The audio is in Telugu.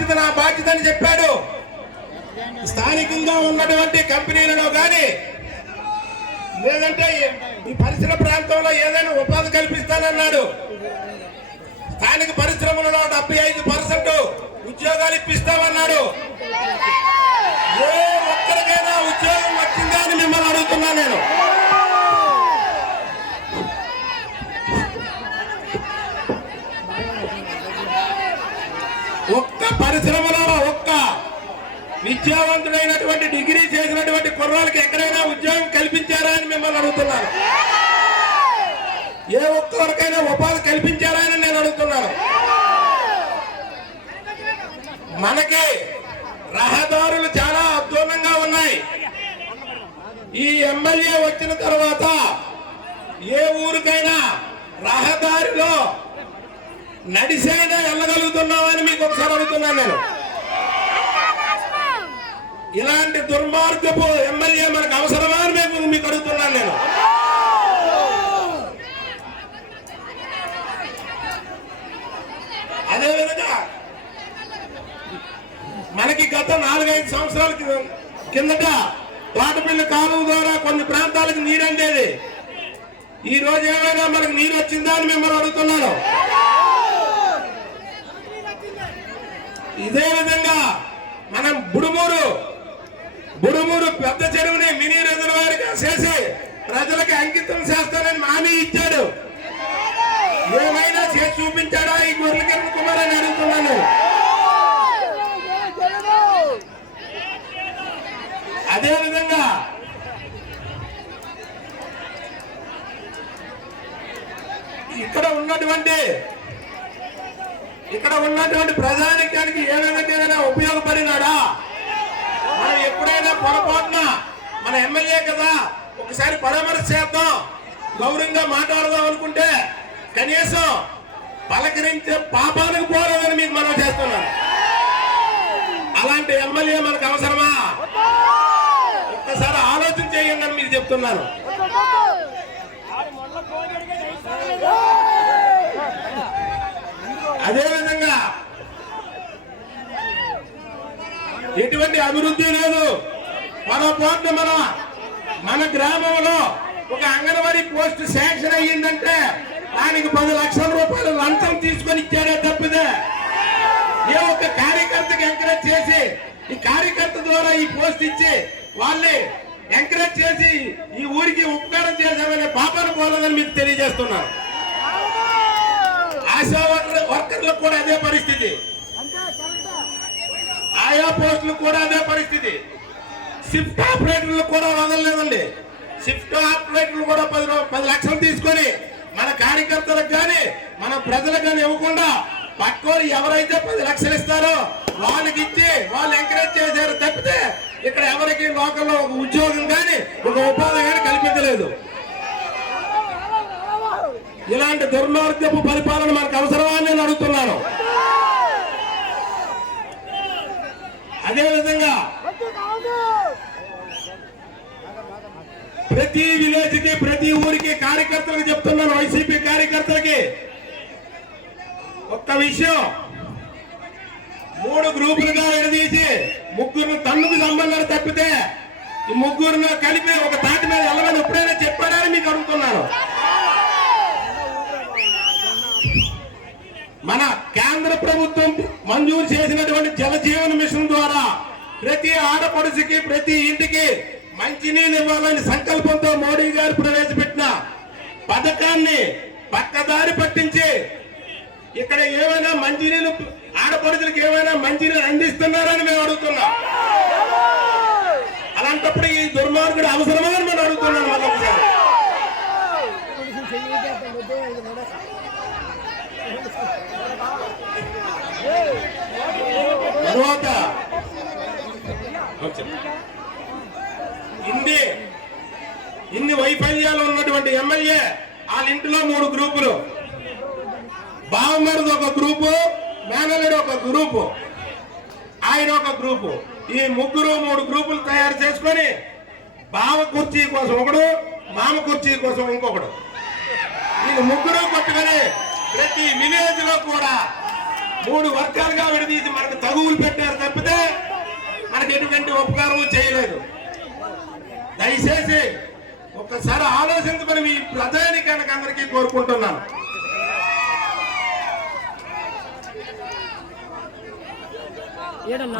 బాధ్యత నా బాధ్యత అని చెప్పాడు. స్థానికంగా ఉన్నటువంటి కంపెనీలలో కానీ లేదంటే ఈ పరిసర ప్రాంతంలో ఏదైనా ఉపాధి కల్పిస్తానన్నాడు. స్థానిక పరిశ్రమలలో 75% ఉద్యోగాలు ఇప్పిస్తామన్నాడు. ఏ ఒక్కరికైనా ఉద్యోగం వచ్చిందా అని మిమ్మల్ని అడుగుతున్నా నేను. ఒక్క పరిశ్రమలో ఒక్క విద్యావంతుడైనటువంటి డిగ్రీ చేసినటువంటి కుర్రాళ్ళకి ఎక్కడైనా ఉద్యోగం కల్పించారా అని మిమ్మల్ని అడుగుతున్నాను. ఏ ఒక్కరికైనా ఉపాధి కల్పించారా అని నేను అడుగుతున్నాను. మనకి రహదారులు చాలా అద్భుతంగా ఉన్నాయి. ఈ ఎమ్మెల్యే వచ్చిన తర్వాత ఏ ఊరికైనా రహదారిలో నడిసైనా వెళ్ళగలుగుతున్నామని మీకు ఒకసారి అడుగుతున్నాను నేను. ఇలాంటి దుర్మార్గపు ఎమ్మెల్యే మనకు అవసరమా అని మీకు అడుగుతున్నాను నేను. అదేవిధంగా మనకి గత 4-5 సంవత్సరాల కిందట తోటపల్లి కాలువ ద్వారా కొన్ని ప్రాంతాలకు నీరు అందేది. ఈ రోజు ఏమైనా మనకు నీరు వచ్చిందా అని మిమ్మల్ని అడుగుతున్నాను. ఇదే విధంగా మనం బుడుమూరు పెద్ద చెరువుని మినీ రిజర్వాయర్గా చేసి ప్రజలకు అంకితం చేస్తానని హామీ ఇచ్చాడు. ఏమైనా చేసి చూపించాడా ఈ గొర్రెల కుమార్ అని అడుగుతున్నాను. అదేవిధంగా ఇక్కడ ఉన్నటువంటి ప్రజానికానికి ఏదైనా ఉపయోగపడినాడా? మనం ఎప్పుడైనా పొరపాటున మన ఎమ్మెల్యే కదా ఒకసారి పరామర్శ చేద్దాం, గౌరవంగా మాట్లాడదాం అనుకుంటే కనీసం పలకరించే పాపానికి పోలేదని మీకు మనం చేస్తున్నాం. అలాంటి ఎమ్మెల్యే మనకు అవసరమా? ఒక్కసారి ఆలోచన చేయండి అని మీకు చెప్తున్నాను. అదేవిధంగా ఎటువంటి అభివృద్ధి లేదు. పొరపాటున మన గ్రామంలో ఒక అంగన్వాడీ పోస్ట్ శాంక్షన్ అయ్యిందంటే దానికి 10 లక్షల రూపాయలు లంచం తీసుకొని ఇచ్చాడే తప్పిదే ఏ ఒక్క కార్యకర్తకి ఎంకరేజ్ చేసి ఈ కార్యకర్త ద్వారా ఈ పోస్ట్ ఇచ్చి వాళ్ళని ఎంకరేజ్ చేసి ఈ ఊరికి ఉపకారం చేశామనే పాపను పోలేదని మీకు తెలియజేస్తున్నాను. ఆశా వర్కర్లకు కూడా అదే పరిస్థితి, ఆయా పోస్టులకు కూడా అదే పరిస్థితి. షిఫ్ట్ ఆపరేటర్లకు కూడా వదలలేదండి. షిఫ్ట్ ఆపరేటర్లు కూడా 10 లక్షలు తీసుకొని మన కార్యకర్తలకు కానీ మన ప్రజలకు కానీ ఇవ్వకుండా పట్టుకొని ఎవరైతే 10 లక్షలు ఇస్తారో వాళ్ళకి ఇచ్చి వాళ్ళు ఎంకరేజ్ చేశారు తప్పితే ఇక్కడ ఎవరికి లోకల్లో ఒక ఉద్యోగం కానీ ఒక ఉపాధి కానీ కల్పించలేదు. ఇలాంటి దుర్మార్గపు పరిపాలన మనకు అవసరమా అని నేను అడుగుతున్నాను. అదేవిధంగా ప్రతి విలేజ్ కి ప్రతి ఊరికి కార్యకర్తలకు చెప్తున్నాను, వైసీపీ కార్యకర్తలకి ఒక్క విషయం, 3 గ్రూపులుగా విడదీసి 3 తన్నుకు సంబంధాలు తప్పితే ఈ 3 కలిపి ఒక తాటి మీద వెళ్ళమని ఎప్పుడైనా చెప్పారని మీకు అడుగుతున్నాను. మన కేంద్ర ప్రభుత్వం మంజూరు చేసినటువంటి జల జీవన మిషన్ ద్వారా ప్రతి ఆడపడుచుకి ప్రతి ఇంటికి మంచినీళ్ళు ఇవ్వాలని సంకల్పంతో మోడీ గారు ప్రవేశపెట్టిన పథకాన్ని పక్కదారి పట్టించి ఇక్కడ ఏమైనా మంచినీళ్ళు ఆడపడుచులకు ఏమైనా మంచినీళ్ళు అందిస్తున్నారని మేము అడుగుతున్నాం. అలాంటప్పుడు ఈ దుర్మార్గుడు అవసరమా అని మనం అడుగుతున్నాం. మళ్ళీ ఒకసారి తర్వాత ఇన్ని వైఫల్యాలు ఉన్నటువంటి ఎమ్మెల్యే వాళ్ళ ఇంటిలో 3 గ్రూపులు, బావమరుది ఒక గ్రూపు, మేనల్లుడు ఒక గ్రూపు, ఆయన ఒక గ్రూపు. ఈ 3 గ్రూపులు తయారు చేసుకొని బావ కుర్చీ కోసం ఒకడు, మామ కుర్చీ కోసం ఇంకొకడు, ఈ 3 కొట్టుకొని ప్రతి విలేజ్ లో కూడా 3 వర్గాలుగా విడదీసి మనకు తగువులు ఎటువంటి ఉపకారము చేయలేదు. దయచేసి ఒక్కసారి ఆలోచించమని మీ ప్రజానికానికి అందరికీ కోరుకుంటున్నాను.